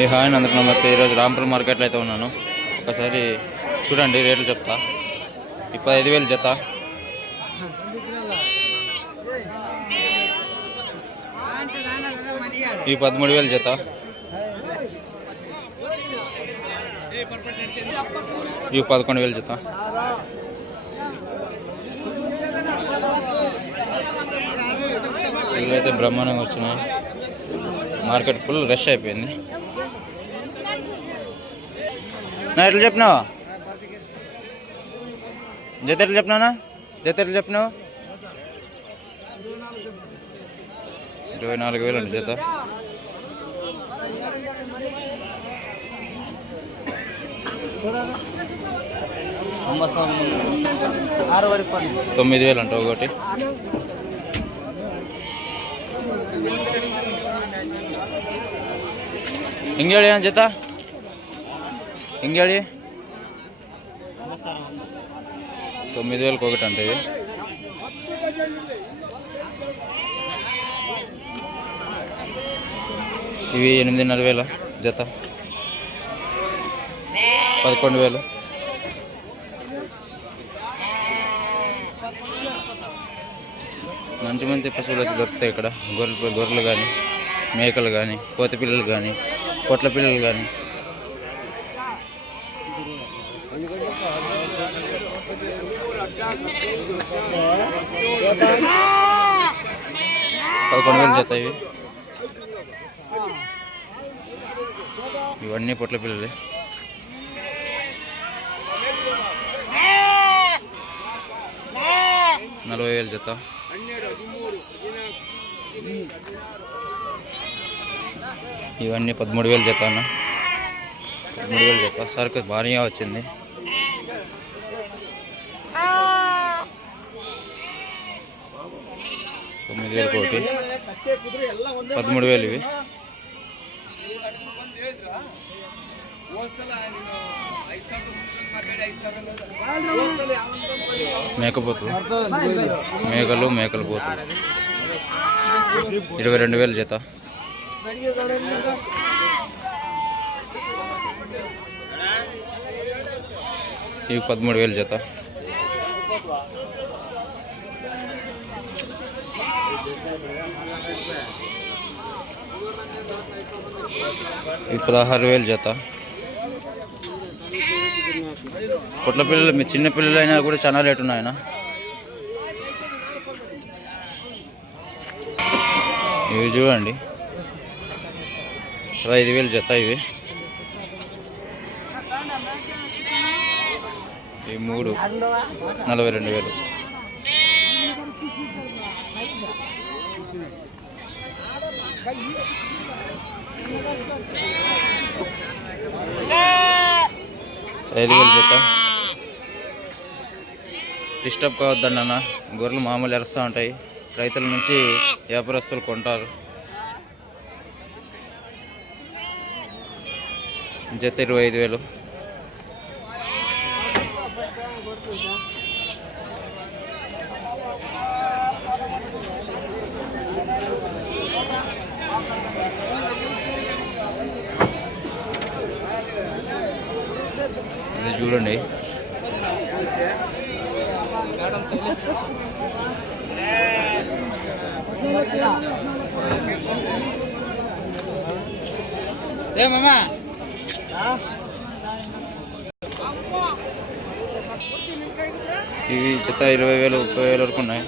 ఈ హాయ్ అందరికీ నమస్తే. ఈరోజు రాంపూర్ మార్కెట్లో అయితే ఉన్నాను. ఒకసారి చూడండి, రేట్లు చెప్తా. 25,000 జత, ఈ 13,000 జత, ఈ 11,000 జత, ఇవైతే బ్రహ్మాండంగా వచ్చినాయి. మార్కెట్ ఫుల్ రష్ అయిపోయింది. నా ఎట్లా చెప్పినావా? జత ఎట్లా చెప్పినావునా? జత ఎట్లా చెప్పినావు? 24,000 అండి జత. $9,000 అంట ఒకటి. ఇంగేడి జత, ఇంగేడి 9,000 ఒకటి అంటే ఇవి 8,500 జత, 11,000. మంచి మంచి పశువులు అయితే దొరుకుతాయి ఇక్కడ. గొర్రెలు కానీ, మేకలు కానీ, కోతి పిల్లలు కానీ, పొట్ల పిల్లలు కానీ. $11,000 జత ఇవి. ఇవన్నీ పొట్ల పిల్లలే. $40,000 జత. ఇవన్నీ 13,000 జత అన్న. 13,000 జత. సరుకు భారీగా వచ్చింది. $9,000 కోటి, 13,000 ఇవి. మేకపోతులు, మేకల పోతులు 22,000 జత. ఇవి 13,000 జత. ఇవి 16,000 జత. పొట్ల పిల్లలు మీ చిన్న పిల్లలు అయినా కూడా చాలా రేటు ఉన్నాయన. ఇవి చూడండి, 5,000 జత ఇవి. ఈ 3 42,000. జత. డిస్టర్బ్ కావద్దండి అన్న. గొర్రెలు మామూలు ఎరుస్తూ ఉంటాయి. రైతుల నుంచి వ్యాపారస్తులు కొంటారు. జత 25,000. ఇది చూడండి, ఇవి జత 20,000 30,000 వరకు ఉన్నాయి.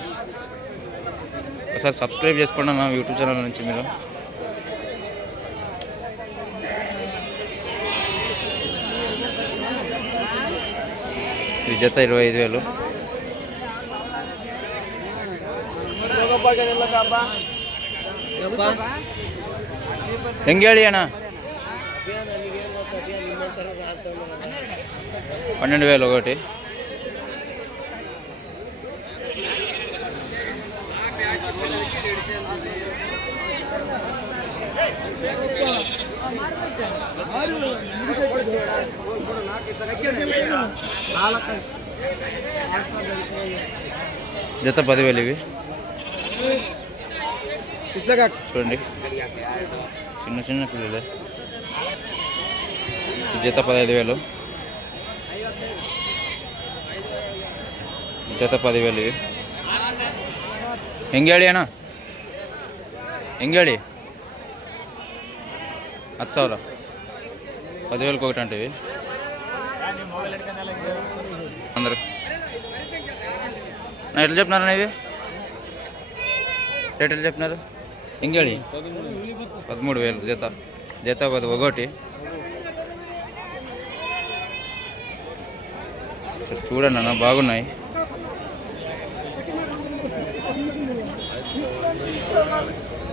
ఒకసారి సబ్స్క్రైబ్ చేసుకోండి నా యూట్యూబ్ ఛానల్ నుంచి మీరు. ఈ జత 25,000. ఎంగేడి అన్న 12,000 ఒకటి. జత 10,000 ఇవి. చూడండి, చిన్న చిన్న పిల్లలే. జత 15,000, జత 10,000 ఇవి. ఎంగాడి అన్నా, ఎంగాడి 10,000, 10,000కి ఒకటి అంటే ఇవి. అందరు నా ఎట్లా చెప్పినారన్నా ఇవి రేట్ ఎట్లా చెప్పినారు? ఎంగాడి 13,000 జత, జత ఒకటి. చూడండి అన్న, బాగున్నాయి.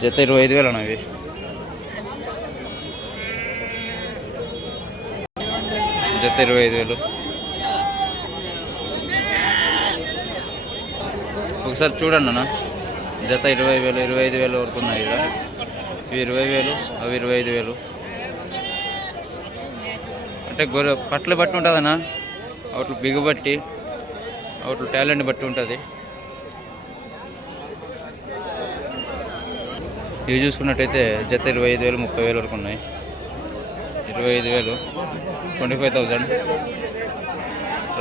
జత 25,000 అన్న ఇవి. జత 25,000. ఒకసారి చూడండి అన్న, జత 20,000, 25,000 వరకు ఉన్నాయి ఇలా. ఇవి 20,000, అవి 25,000. అంటే పట్ల బట్టి ఉంటుందన్నా, అవుట్లు బిగుబట్టి, అవుట్లు టాలెంట్ బట్టి ఉంటుంది. ఇవి చూసుకున్నట్టయితే జత 25,000, 30,000 వరకు ఉన్నాయి. 25,000, 25,000.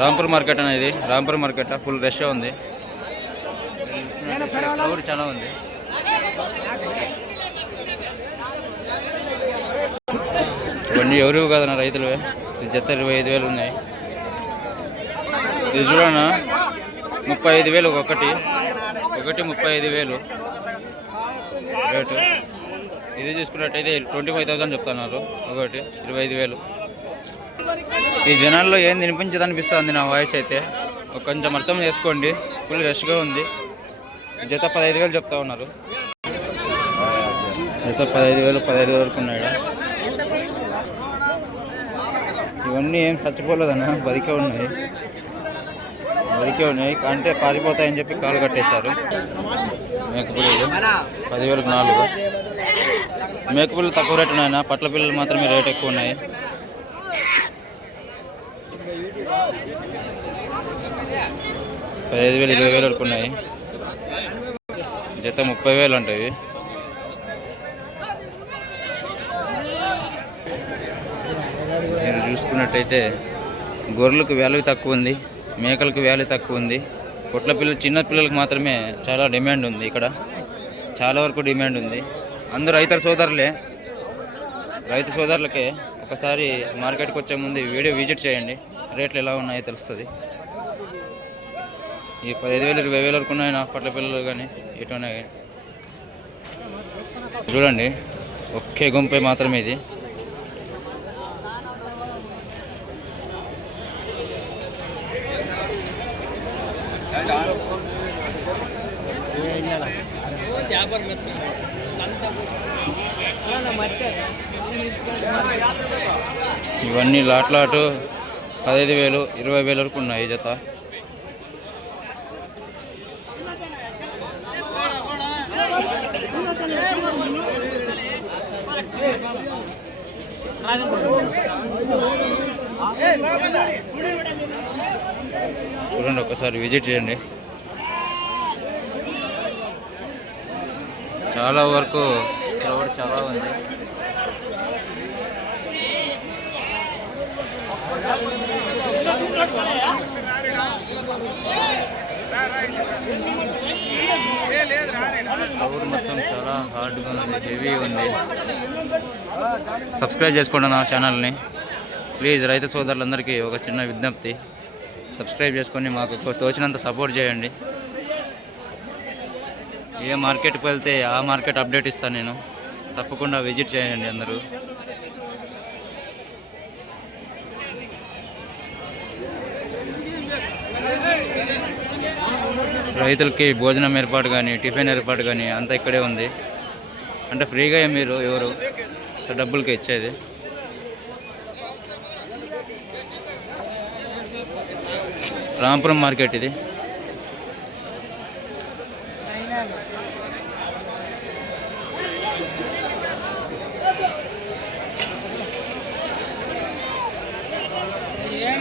రాంపూర్ మార్కెట్ అనేది, రాంపూర్ మార్కెట్ ఫుల్ రష్గా ఉంది, క్రౌడ్ చాలా ఉంది. ఇవన్నీ ఎవరు కాదన్న, రైతులవే. ఇది జత 25,000 ఉన్నాయి. ఇది చూడన్నా 35,000 ఒకటి 35,000 రేటు. ఇది చూసుకున్నట్టయితే 25,000 చెప్తున్నారు ఒకటి, 25,000. ఈ జనాల్లో ఏం వినిపించదు అనిపిస్తుంది నా వాయిస్ అయితే, కొంచెం అర్థం చేసుకోండి. ఫుల్ రష్గా ఉంది. జత 15,000 చెప్తా ఉన్నారు. జత 15,000, 15,000 వరకు ఉన్నాయి. ఇవన్నీ ఏం చచ్చిపోలేదన్న, బతికే ఉన్నాయి అంటే పారిపోతాయని చెప్పి కాలు కట్టేశారు. మేకపిల్లలు 10,000కి 4. మేకపిల్లలు తక్కువ రేటు ఉన్నాయన్న, పట్ల పిల్లలు మాత్రమే రేట్ ఎక్కువ ఉన్నాయి. $15,000, 20,000 వరకు ఉన్నాయి. జత 30,000 అంటాయి. మీరు చూసుకున్నట్టయితే గొర్రెలకు వాల్యూ తక్కువ ఉంది, మేకలకు వాల్యూ తక్కువ ఉంది. పొట్ల పిల్లలు, చిన్న పిల్లలకు మాత్రమే చాలా డిమాండ్ ఉంది. ఇక్కడ చాలా వరకు డిమాండ్ ఉంది. అందరూ రైతు సోదరులకే ఒకసారి మార్కెట్కి వచ్చే ముందు వీడియో విజిట్ చేయండి, రేట్లు ఎలా ఉన్నాయో తెలుస్తుంది. ఈ 15,000, 20,000 వరకు ఉన్నాయి నా పట్ల పిల్లలు కానీ ఎటున్నా కానీ. చూడండి, ఒకే గుంపే మాత్రమే ఇది. ఇవన్నీ లాట్లాటు 15,000, 20,000 వరకు ఉన్నాయి జత. చూడండి, ఒకసారి విజిట్ చేయండి. చాలా వరకు క్రౌడ్ చాలా ఉంది. క్రౌడ్ మొత్తం చాలా హార్డ్గా ఉంది, హెవీ ఉంది. సబ్స్క్రైబ్ చేసుకోండి నా ఛానల్ని ప్లీజ్. రైతు సోదరులందరికీ ఒక చిన్న విజ్ఞప్తి, సబ్స్క్రైబ్ చేసుకొని మాకు తోచినంత సపోర్ట్ చేయండి. ఏ మార్కెట్కి వెళ్తే ఆ మార్కెట్ అప్డేట్ ఇస్తాను నేను, తప్పకుండా విజిట్ చేయండి అందరూ. రైతులకి భోజనం ఏర్పాటు కానీ, టిఫిన్ ఏర్పాటు కానీ అంతా ఇక్కడే ఉంది. అంటే ఫ్రీగా మీరు ఎవరు డబ్బులకి ఇచ్చేది. రాంపురం మార్కెట్ ఇది. ఏం